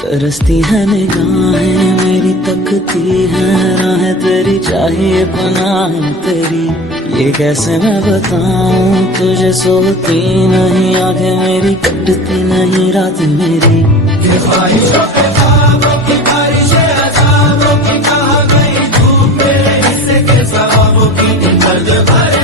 तरसती है निगाहें मेरी, तकती है राहें तेरी, चाहिए पनाह तेरी। ये कैसे मैं बताऊं तुझे, सोती नहीं आंखें मेरी, कटती नहीं रात मेरी। ये ख्वाहिशों के ख्वाबों की बारिशें अज़ाबों की, कहाँ गई धूप मेरे हिस्से के ख्वाबों की, दर्द भरे